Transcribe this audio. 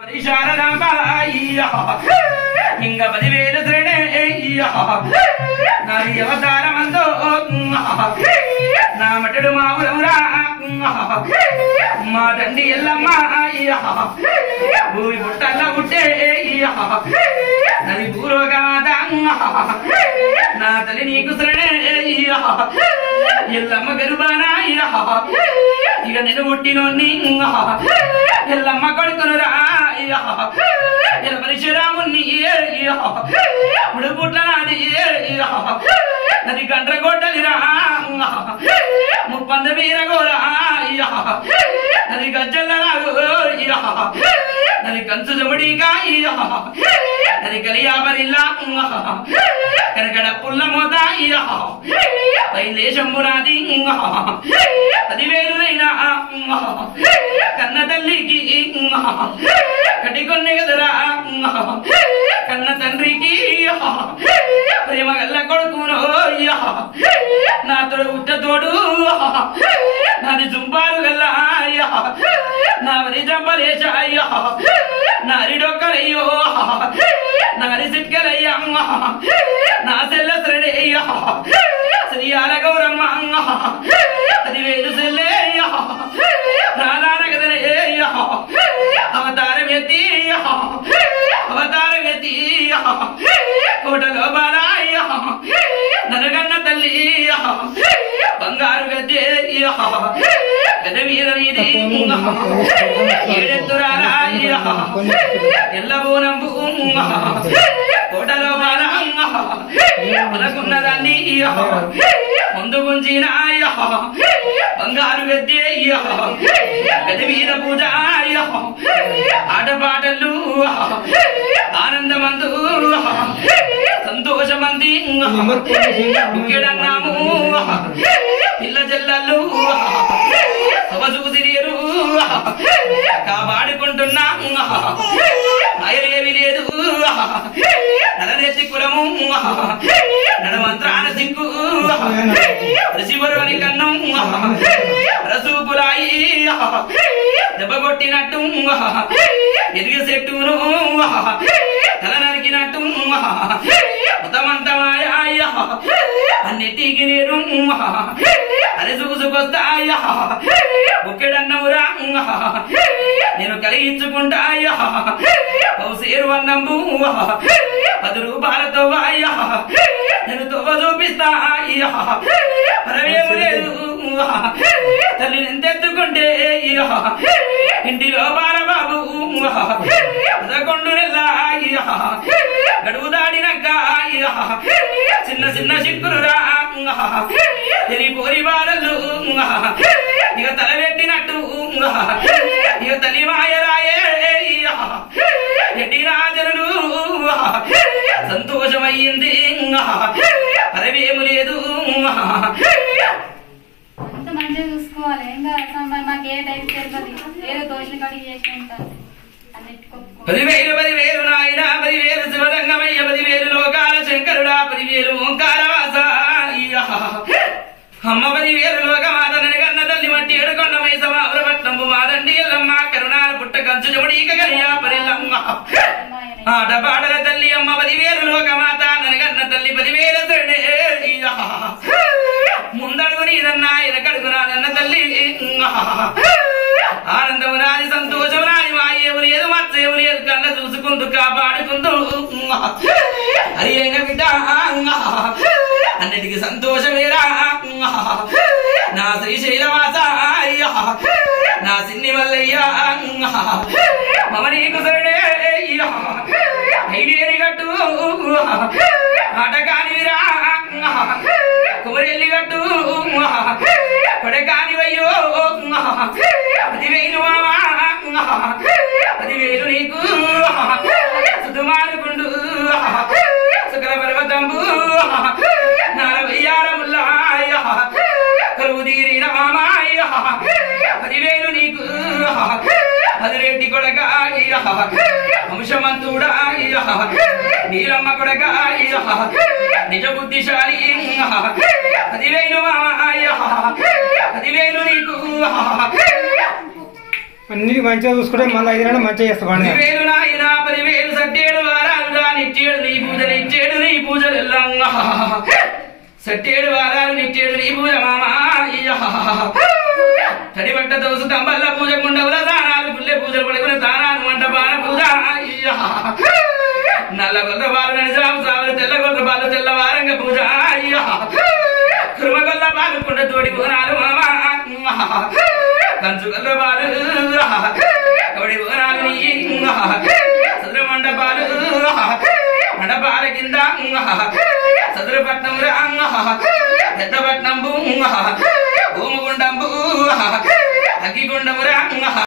ఇంక 10,000 శ్రేణే నాది అవతారమంతో నా మటడు మావురమురా మా తండ్రి ఎల్లమ్మ భూమి పుట్టల్ల పుట్టే నది భూలోకమాత నా తల్లి నీకు శ్రేణే ఎల్లమ్మ గరుబానా ఇక నేను పుట్టినోన్ని ఎల్లమ్మ కొడుకునురా పరశురాముని ముడుపుట్ల నాది నది గండ్రగొడ్డలిరా ముప్పంద వీరగోరా నది గజ్జల్లరాగు నది కంచు జముడిగా నది కలియాబరిల్లా కనకడ పుల్ల మోత పైలేశంబునాది 10,000 కన్న తల్లికి కటికొన్నే కదరా కన్న తండ్రికి ప్రేమ గల్ల కొడుకును నా తోడు ఉట్ట తోడు నాది జుంబాలు గల్ల నా వరి జంబలేశ నా అరిడొక్కలయ్యో నా అరి సిట్కలయ్యా నా సెల్ల శ్రేణయ్య శ్రీయాల గౌరమ్మ 10,000 సెల్లే ప్రాణాన కదనే అవతారం ఎత్తి కోటలో బాలాయ ననగన్న తల్లి బంగారు గద్దె గద వీర వీధి ఏడెత్తురారాయ ఎల్లబోనంబు కోటలో బాలమ్మ మనకున్నదాన్ని ముందు గుంజినాయ బంగారు గద్దె గద వీర పూజ ఆటపాటలు ఆనందమందు సంతోషమంది ముఖ్యడన్నాము పిల్ల చెల్లెళ్ళు సవచూసిరియరు కాపాడుకుంటున్నా అయలేవి లేదు నలనెత్తి కులము నడమంత్రాన సిక్కు ఋషివరుని కన్ను రసూపులాయి దెబ్బగొట్టినట్టు ఎదిగి చెట్టును తల నరికినట్టు మొత్తమంతమాయ అన్నిటికి నేను అది చూసుకొస్తాయ బుక్కెడన్నవురా నేను కలిగించుకుంటాయ కౌసేరు అన్నంబు 10 రూపాయలతో వాయ నేను తొవ్వ చూపిస్తాయ పరవేము లేదు తల్లిని ఎంతెత్తుకుంటే ఇంటిలో బాలబాబు పదకొండు నెలల గడువు దాడినాక చిన్న చిన్న చిక్కులురా తెలిపోరి బాలలు ఇక తల పెట్టినట్టు ఇక తల్లి మాయరాయే ఎట్టి రాజనులు సంతోషమయ్యింది పరవేము లేదు మంచిగా చూసుకోవాలి ఇంకా మాకు ఏ టైం తెలియదు ఏదో దోషులు కడిగి చేసుకుంటారు 10,000 నాయన 10,000 శివరంగమయ్య 10,000 లోకాల శంకరుడా 10,000 ఓంకారవాస అమ్మ 10,000 లోకమాత ననగన్న తల్లి మట్టి ఎడుకొండమై సమావరపట్నంబు మాదండి ఎల్లమ్మ కరుణాల పుట్ట కంచు జముడీక గయ్యా పరిల్లమ్మ ఆటపాటల తల్లి అమ్మ 10,000 లోకమాత ననగన్న తల్లి 10,000 శ్రేణే ముందడుగు నీదన్నా వెనకడుగు నాదన్న తల్లి ఆనందము నాది సంతోషము నాది మాయేము లేదు మత్స్యము లేదు కన్న చూసుకుంటూ కాపాడుకుంటూ అది అయిన బిడ్డ అన్నిటికీ సంతోషమేరా నా శ్రీశైలవాస నా సిన్ని మల్లయ్య మమ నీకు సరే ఐదేరి గట్టు ఆటకానివిరా కుమరెల్లి గట్టు కొడకానివయ్యో 10,000 మామా 10,000 నీకు సుతుమారుకుండు సకల పర్వతంబు 40 ముల్లాయ కరువు తీరిన మామాయ 10,000 నీకు 10 రెడ్డి కొడకాయ వంశమంతుడాయ నీలమ్మ కొడకాయ నిజ బుద్ధిశాలి 10,000 మామాయ 10,000 నీకు అన్నిటి మంచిగా చూసుకుంటే మళ్ళీ 5 నెలలు మంచిగా చేస్తాం 10,000 నాయన 10,000 సట్టేడు వారాలు నిచ్చేడు నీ పూజలు ఇచ్చేడు నీ పూజలు ఎల్లంగా సట్టేడు వారాలు నిచ్చేడు నీ పూజ మామా తడిబట్ట దోసు తంబల్ల పూజ కుండవుల దానాలు గుల్లె పూజలు పడుకునే దానాలు మంటపాన పూజ నల్ల గొల్ల పాలు నడిచాము సావలు తెల్ల గొల్ల పాలు తెల్లవారంగా పూజ కురుమగొల్ల పాలు కుండ తోడి బోనాలు మామా కంచు గొల్ల పాలు కబడి బోనాలు నీ సదురు మండపాలు మండపాల కింద సదురుపట్నం పెద్దపట్నం భూముగుండం అగ్గిగుండమురా